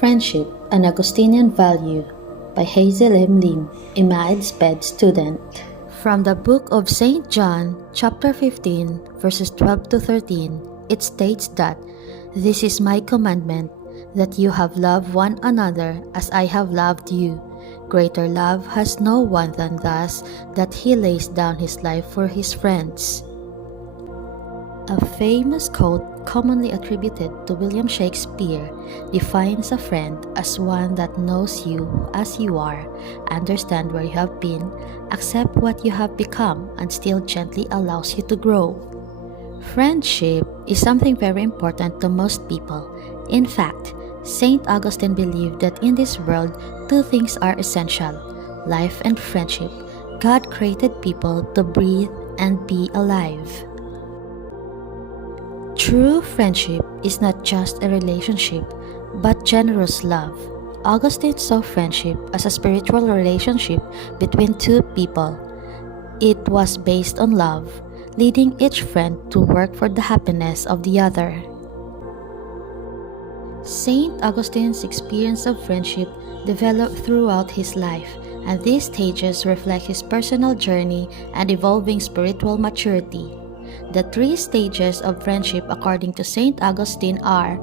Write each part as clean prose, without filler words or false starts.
Friendship, an Augustinian Value by Hazel M. Lim, a med student. From the book of St. John, chapter 15, verses 12 to 13, it states that, "This is my commandment, that you have loved one another as I have loved you. Greater love has no one than thus, that he lays down his life for his friends." A famous quote commonly attributed to William Shakespeare defines a friend as one that knows you as you are, understands where you have been, accepts what you have become, and still gently allows you to grow. Friendship is something very important to most people. In fact, St. Augustine believed that in this world, two things are essential: life and friendship. God created people to breathe and be alive. True friendship is not just a relationship, but generous love. Augustine saw friendship as a spiritual relationship between two people. It was based on love, leading each friend to work for the happiness of the other. St. Augustine's experience of friendship developed throughout his life, and these stages reflect his personal journey and evolving spiritual maturity. The three stages of friendship according to St. Augustine are: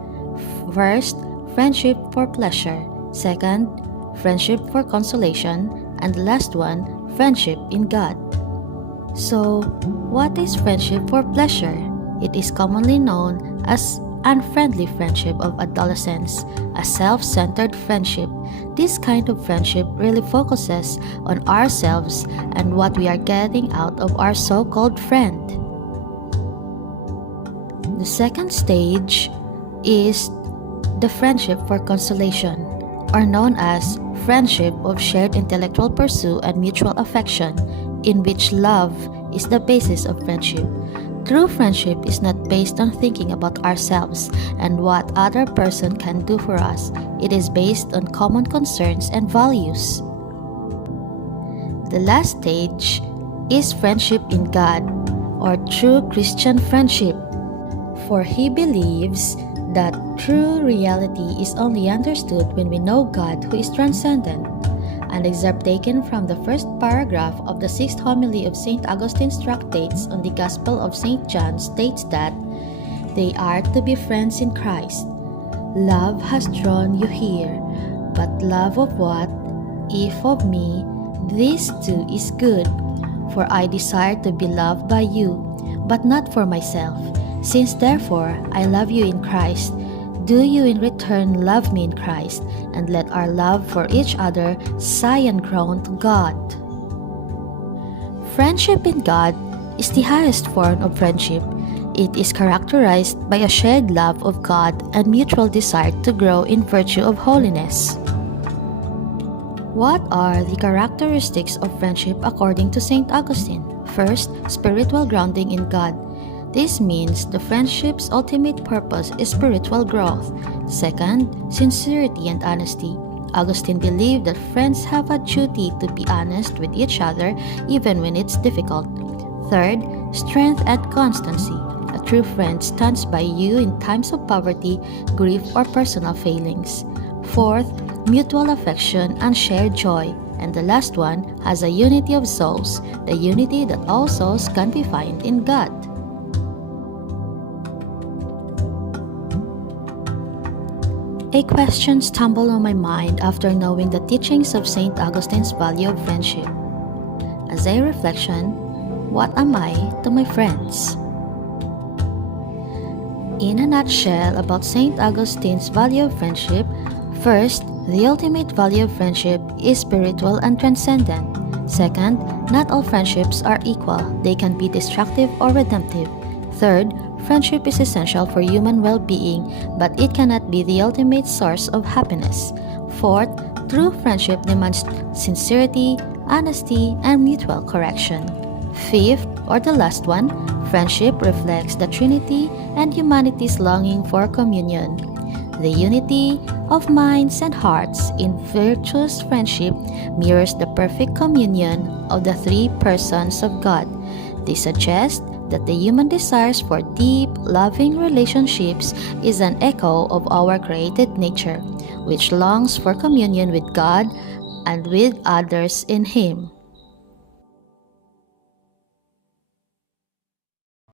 first, friendship for pleasure; second, friendship for consolation; and the last one, friendship in God. So, what is friendship for pleasure? It is commonly known as unfriendly friendship of adolescents, a self-centered friendship. This kind of friendship really focuses on ourselves and what we are getting out of our so-called friend. The second stage is the friendship for consolation, or known as friendship of shared intellectual pursuit and mutual affection, in which love is the basis of friendship. True friendship is not based on thinking about ourselves and what other person can do for us. It is based on common concerns and values. The last stage is friendship in God, or true Christian friendship. For he believes that true reality is only understood when we know God, who is transcendent. An excerpt taken from the first paragraph of the sixth homily of St. Augustine's Tractates on the Gospel of St. John states that they are to be friends in Christ. Love has drawn you here, but love of what? If of me, this too is good. For I desire to be loved by you, but not for myself. Since therefore I love you in Christ, do you in return love me in Christ, and let our love for each other sigh and groan to God. Friendship in God is the highest form of friendship. It is characterized by a shared love of God and mutual desire to grow in virtue of holiness. What are the characteristics of friendship according to St. Augustine? First, spiritual grounding in God. This means the friendship's ultimate purpose is spiritual growth. Second, sincerity and honesty. Augustine believed that friends have a duty to be honest with each other even when it's difficult. Third, strength and constancy. A true friend stands by you in times of poverty, grief, or personal failings. Fourth, mutual affection and shared joy. And the last one has a unity of souls, the unity that all souls can be found in God. A question stumbled on my mind after knowing the teachings of St. Augustine's value of friendship. As a reflection, what am I to my friends? In a nutshell about St. Augustine's value of friendship, first, the ultimate value of friendship is spiritual and transcendent. Second, not all friendships are equal. They can be destructive or redemptive. Third, friendship is essential for human well-being, but it cannot be the ultimate source of happiness. Fourth, true friendship demands sincerity, honesty, and mutual correction. Fifth, or the last one, friendship reflects the Trinity and humanity's longing for communion. The unity of minds and hearts in virtuous friendship mirrors the perfect communion of the three persons of God. This suggests that the human desires for deep, loving relationships is an echo of our created nature, which longs for communion with God and with others in Him.